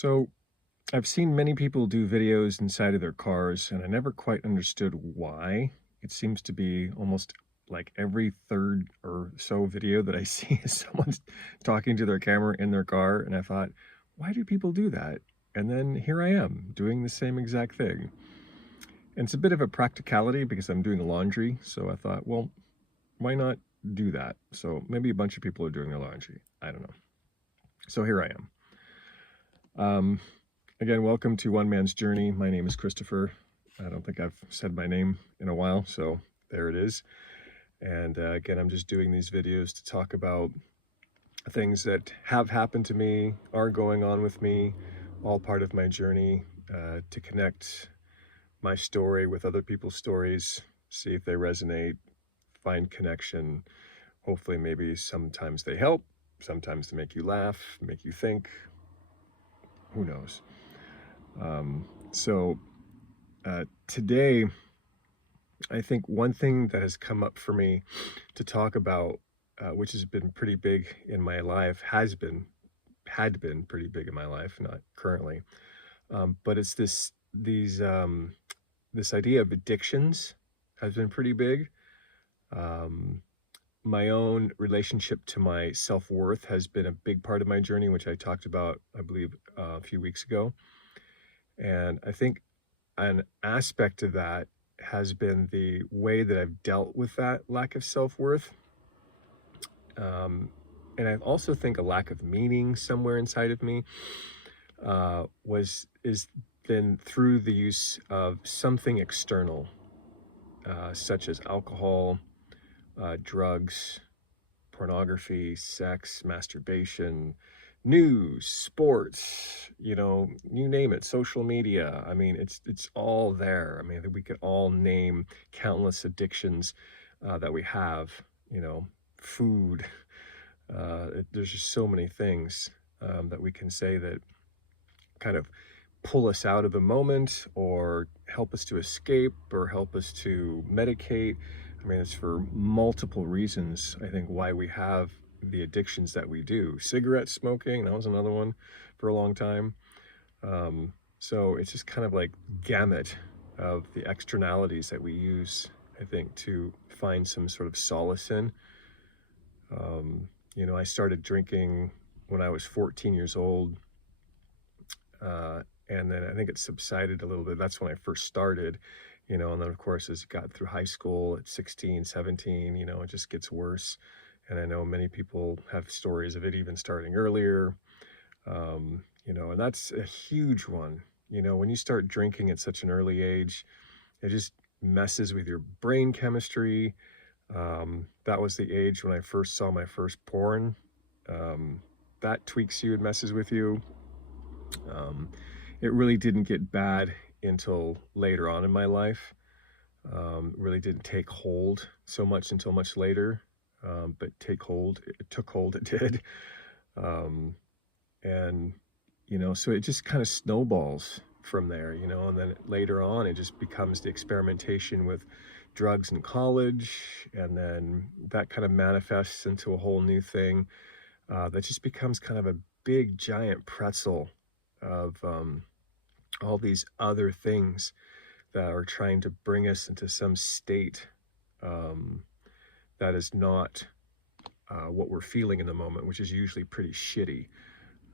So I've seen many people do videos inside of their cars, and I never quite understood why. It seems to be almost like every third or so video that I see is someone's talking to their camera in their car. And I thought, why do people do that? And then here I am doing the same exact thing. And it's a bit of a practicality because I'm doing laundry. So I thought, well, why not do that? So maybe a bunch of people are doing their laundry. I don't know. So here I am. Um, Again, welcome to One Man's Journey. My name is Christopher. I don't think I've said my name in a while, so there it is. And again, I'm just doing these videos to talk about things that have happened to me, are going on with me, all part of my journey, to connect my story with other people's stories, see if they resonate, find connection. Hopefully, maybe sometimes they help, sometimes they make you laugh, make you think. Who knows? Today, I think one thing that has come up for me to talk about, which has been pretty big in my life, had been pretty big in my life, not currently, but it's this idea of addictions has been pretty big. Um, my own relationship to my self-worth has been a big part of my journey, which I talked about, I believe, a few weeks ago. And I think an aspect of that has been the way that I've dealt with that lack of self-worth. And I also think a lack of meaning somewhere inside of me is then through the use of something external, such as alcohol, drugs, pornography, sex, masturbation, news, sports, you name it, social media. I mean, it's all there. I mean, I think we could all name countless addictions that we have, food. There's just so many things that we can say that kind of pull us out of the moment or help us to escape or help us to medicate. I mean, it's for multiple reasons, I think, why we have the addictions that we do. Cigarette smoking, that was another one for a long time. So it's just kind of like gamut of the externalities that we use, I think, to find some sort of solace in. I started drinking when I was 14 years old. And then I think it subsided a little bit. That's when I first started, and then of course, as you got through high school at 16, 17, it just gets worse. And I know many people have stories of it even starting earlier, and that's a huge one. When you start drinking at such an early age, it just messes with your brain chemistry. That was the age when I first saw my first porn. That tweaks you and messes with you. It really didn't get bad until later on in my life. Really didn't take hold so much until much later, but it took hold, it did. Um, and, so it just kind of snowballs from there, and then later on, it just becomes the experimentation with drugs in college. And then that kind of manifests into a whole new thing that just becomes kind of a big, giant pretzel of all these other things that are trying to bring us into some state that is not what we're feeling in the moment, which is usually pretty shitty.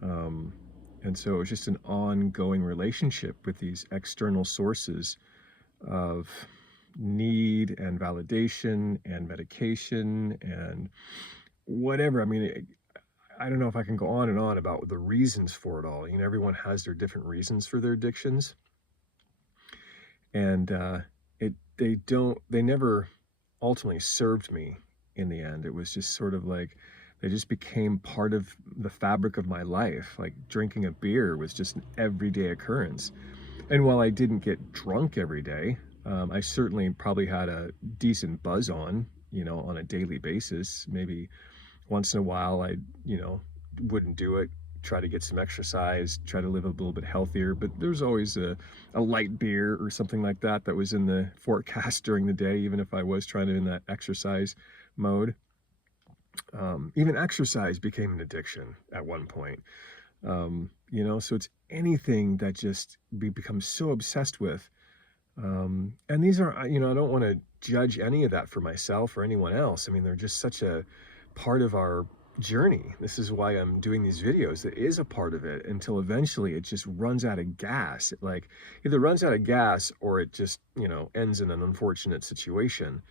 And so it's just an ongoing relationship with these external sources of need and validation and medication and whatever. I mean, I don't know if I can go on and on about the reasons for it all. Everyone has their different reasons for their addictions. And they never ultimately served me in the end. It was just sort of like, they just became part of the fabric of my life. Like drinking a beer was just an everyday occurrence. And while I didn't get drunk every day, I certainly probably had a decent buzz on a daily basis. Maybe once in a while I, wouldn't do it, try to get some exercise, try to live a little bit healthier. But there's always a light beer or something like that was in the forecast during the day, even if I was trying to in that exercise mode. Even exercise became an addiction at one point. So it's anything that just we become so obsessed with. And these are, I don't want to judge any of that for myself or anyone else. I mean, they're just such a part of our journey. This is why I'm doing these videos. It is a part of it until eventually it just runs out of gas. It like either runs out of gas or it just, ends in an unfortunate situation,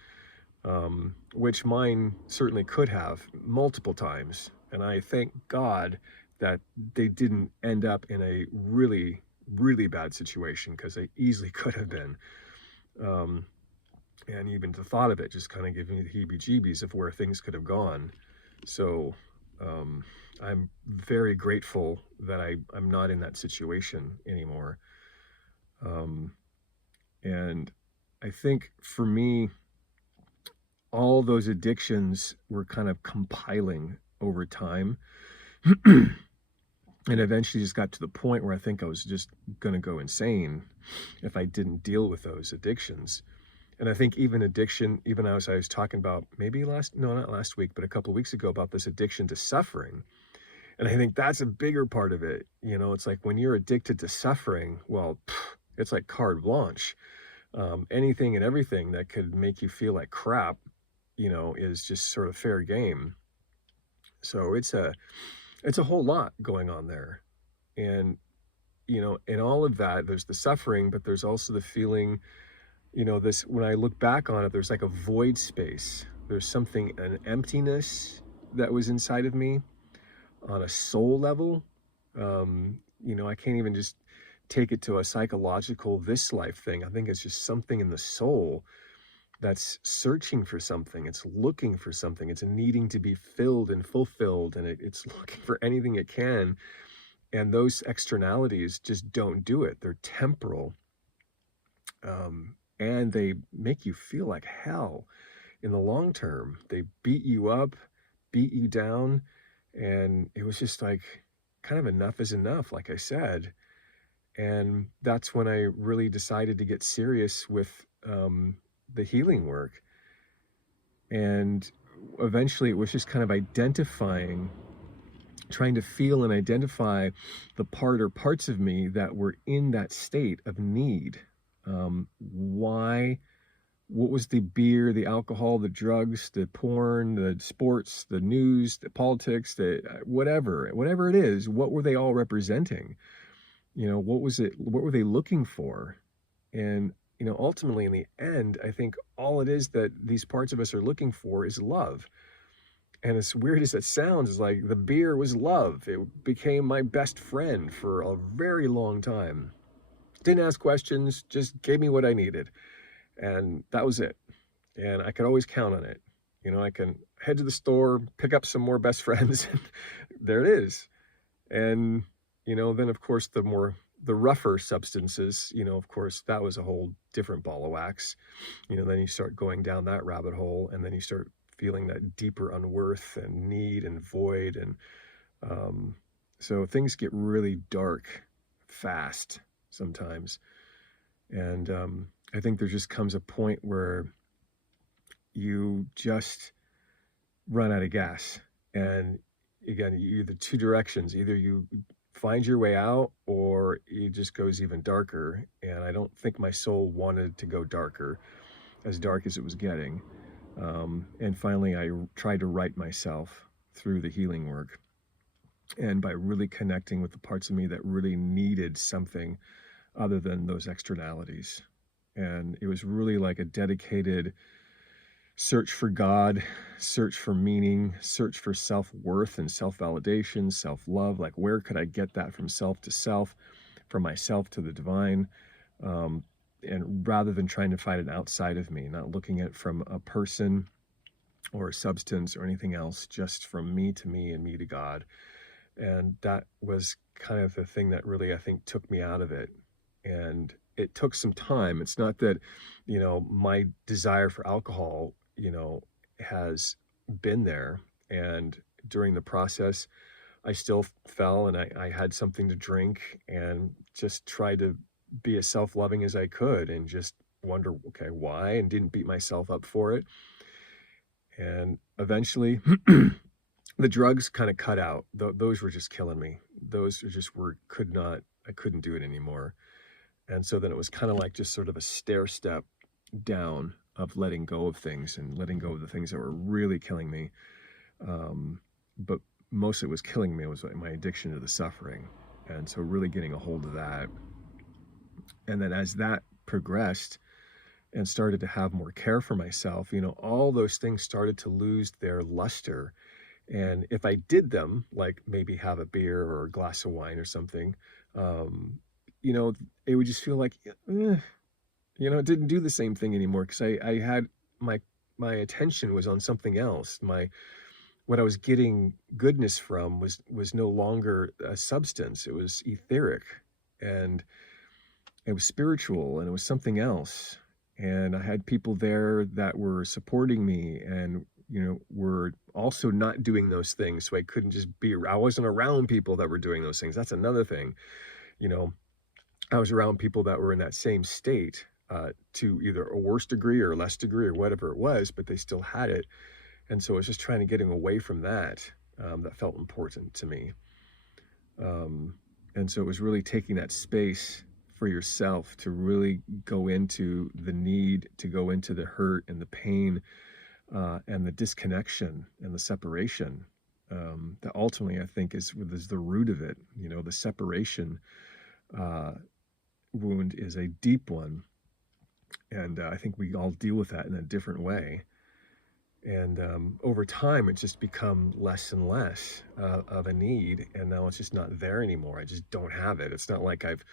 which mine certainly could have multiple times. And I thank God that they didn't end up in a really, really bad situation, because they easily could have been. Um, and even the thought of it just kind of gave me the heebie-jeebies of where things could have gone. So um, I'm very grateful that I'm not in that situation anymore. Um, and I think for me, all those addictions were kind of compiling over time. And eventually just got to the point where I think I was just going to go insane if I didn't deal with those addictions. And I think even addiction, even as I was talking about maybe not last week, but a couple of weeks ago, about this addiction to suffering. And I think that's a bigger part of it. It's like when you're addicted to suffering, well, it's like carte blanche. Anything and everything that could make you feel like crap, is just sort of fair game. So it's a whole lot going on there. And, in all of that, there's the suffering, but there's also the feeling, when I look back on it, there's like a void space. There's something, an emptiness that was inside of me on a soul level. I can't even just take it to a psychological this life thing. I think it's just something in the soul that's searching for something. It's looking for something. It's needing to be filled and fulfilled, and it's looking for anything it can. And those externalities just don't do it. They're temporal. And they make you feel like hell in the long term. They beat you up, beat you down. And it was just like, kind of enough is enough, like I said. And that's when I really decided to get serious with the healing work. And eventually it was just kind of trying to feel and identify the parts of me that were in that state of need. Why? What was the beer, the alcohol, the drugs, the porn, the sports, the news, the politics, the whatever it is? What were they all representing? What was it? What were they looking for? And ultimately, in the end, I think all it is that these parts of us are looking for is love. And as weird as it sounds, it's like the beer was love. It became my best friend for a very long time. Didn't ask questions, just gave me what I needed. And that was it. And I could always count on it. I can head to the store, pick up some more best friends, and there it is. And, then of course, the rougher substances, of course, that was a whole different ball of wax. Then you start going down that rabbit hole, and then you start feeling that deeper unworth and need and void. And so things get really dark fast sometimes. And I think there just comes a point where you just run out of gas. And again, either two directions. Either you find your way out, or it just goes even darker. And I don't think my soul wanted to go darker, as dark as it was getting. And finally, I tried to right myself through the healing work. And by really connecting with the parts of me that really needed something other than those externalities. And it was really like a dedicated search for God, search for meaning, search for self-worth and self-validation, self-love. Like, where could I get that from self to self, from myself to the divine? And rather than trying to find it outside of me, not looking at it from a person or a substance or anything else, just from me to me and me to God. And that was kind of the thing that really, I think, took me out of it. And it took some time. It's not that, my desire for alcohol, has been there. And during the process, I still fell, and I had something to drink, and just tried to be as self-loving as I could, and just wonder, okay, why? And didn't beat myself up for it. And eventually the drugs kind of cut out. Those were just killing me. those are just I couldn't do it anymore. And so then it was kind of like just sort of a stair step down of letting go of things and letting go of the things that were really killing me. But mostly was killing me was like my addiction to the suffering. And so really getting a hold of that. And then as that progressed and started to have more care for myself, all those things started to lose their luster. And if I did them, like maybe have a beer or a glass of wine or something, um, you know, it would just feel like, it didn't do the same thing anymore because I had my my attention was on something else. What I was getting goodness from was no longer a substance. It was etheric, and it was spiritual, and it was something else. And I had people there that were supporting me and were also not doing those things. So I couldn't just I wasn't around people that were doing those things. That's another thing. You know, I was around people that were in that same state, to either a worse degree or less degree or whatever it was, but they still had it. And so I was just trying to getting away from that. That felt important to me. Um, and so it was really taking that space for yourself to really go into the need, to go into the hurt and the pain, and the disconnection and the separation. That ultimately I think is the root of it. The separation uh, wound is a deep one, and I think we all deal with that in a different way. And over time, it's just become less and less of a need, and now it's just not there anymore. I just don't have it. It's not like I've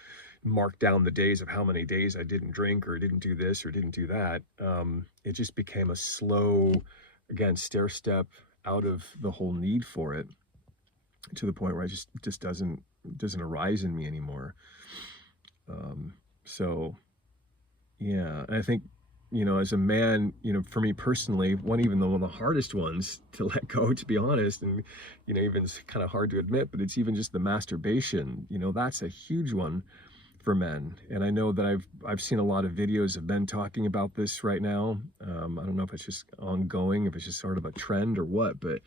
marked down the days of how many days I didn't drink or didn't do this or didn't do that. It just became a slow, again, stair step out of the whole need for it, to the point where just doesn't arise in me anymore. So yeah, and I think, as a man, for me personally, one of the hardest ones to let go, to be honest, and, even it's kind of hard to admit, but it's even just the masturbation. That's a huge one for men. And I know that I've seen a lot of videos of men talking about this right now. I don't know if it's just ongoing, if it's just sort of a trend or what, but,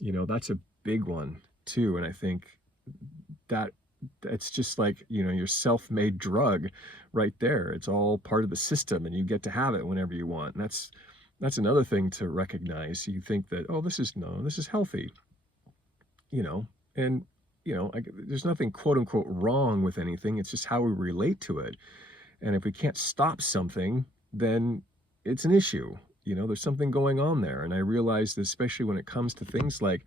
that's a big one too. And I think that it's just like, your self-made drug right there. It's all part of the system and you get to have it whenever you want. And that's another thing to recognize. You think that, oh, this is healthy, you know, and there's nothing quote unquote wrong with anything. It's just how we relate to it. And if we can't stop something, then it's an issue. There's something going on there. And I realize that especially when it comes to things like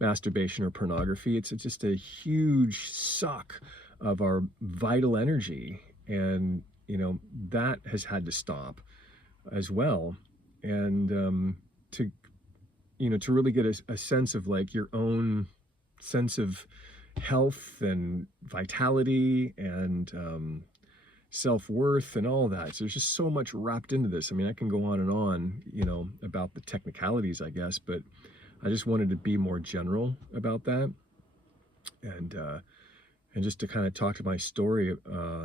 masturbation or pornography, it's just a huge suck of our vital energy. And, that has had to stop as well. And to, to really get a sense of like your own sense of health and vitality and self-worth and all that. So there's just so much wrapped into this. I mean, I can go on and on, about the technicalities, I guess, but I just wanted to be more general about that. And just to kind of talk to my story,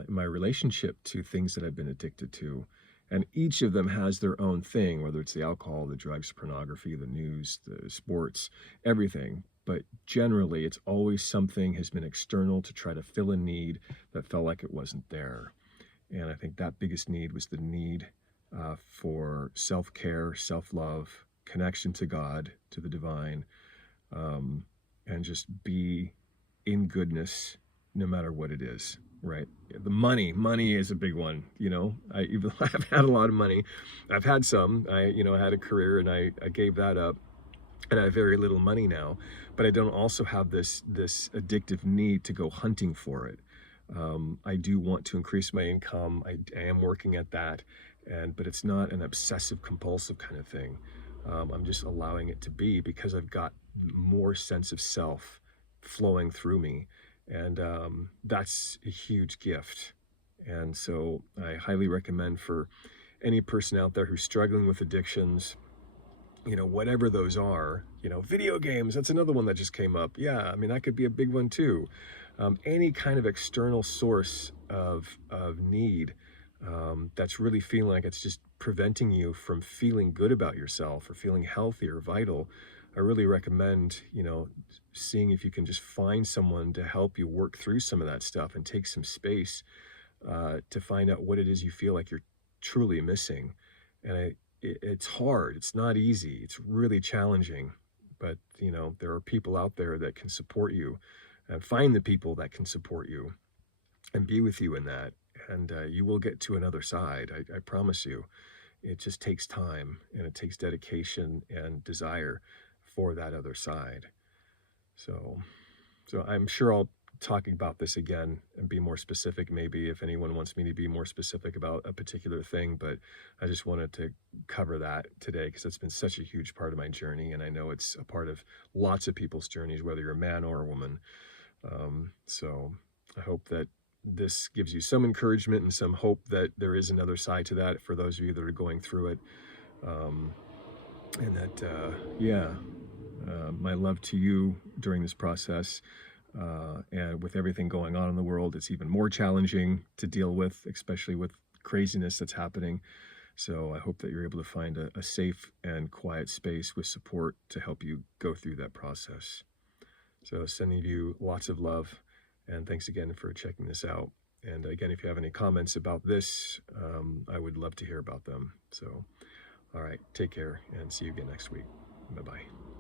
my relationship to things that I've been addicted to. And each of them has their own thing, whether it's the alcohol, the drugs, pornography, the news, the sports, everything. But generally, it's always something has been external to try to fill a need that felt like it wasn't there. And I think that biggest need was the need for self-care, self-love, connection to God, to the divine, and just be in goodness no matter what it is, right? The money is a big one. I've had a lot of money. I've had some. I had a career and I gave that up, and I have very little money now. But I don't also have this addictive need to go hunting for it. I do want to increase my income. I am working at that, but it's not an obsessive compulsive kind of thing. I'm just allowing it to be because I've got more sense of self flowing through me, and that's a huge gift. And so I highly recommend for any person out there who's struggling with addictions, whatever those are, video games, that's another one that just came up. Yeah, I mean, that could be a big one too. Any kind of external source of need, that's really feeling like it's just preventing you from feeling good about yourself or feeling healthy or vital. I really recommend, seeing if you can just find someone to help you work through some of that stuff and take some space to find out what it is you feel like you're truly missing. And it's hard. It's not easy. It's really challenging. But, there are people out there that can support you, and find the people that can support you and be with you in that. And you will get to another side. I promise you. It just takes time, and it takes dedication and desire for that other side. So, I'm sure I'll talk about this again and be more specific, maybe if anyone wants me to be more specific about a particular thing, but I just wanted to cover that today because it's been such a huge part of my journey, and I know it's a part of lots of people's journeys, whether you're a man or a woman. So I hope that this gives you some encouragement and some hope that there is another side to that for those of you that are going through it. Um, and that, yeah, my love to you during this process. And with everything going on in the world, it's even more challenging to deal with, especially with craziness that's happening. So I hope that you're able to find a safe and quiet space with support to help you go through that process. So sending you lots of love, and thanks again for checking this out. And again, if you have any comments about this, I would love to hear about them. So, all right, take care and see you again next week. Bye-bye.